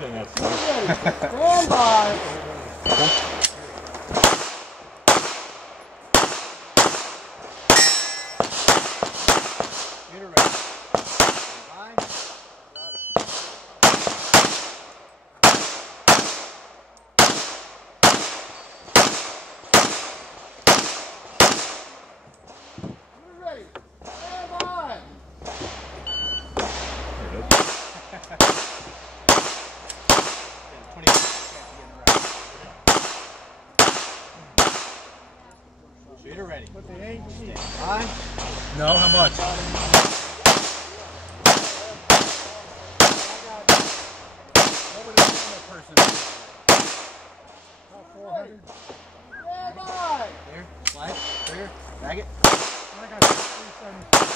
shoot in that stuff. Stand by. Get her ready. Bye. You're ready. Stand by. There it is. Shooter ready. With the AG. Aye. No, how much? Over the camera person. About 400. Stand by. Clear. Slide. Clear. Bag it. I got 375.